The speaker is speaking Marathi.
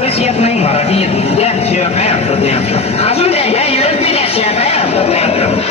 येत नाही मराठी येत नाही त्याशिवाय काय अर्थ नाही आपला अजून त्या ह्या येत नाही त्याशिवाय काय अर्थ नाही आपला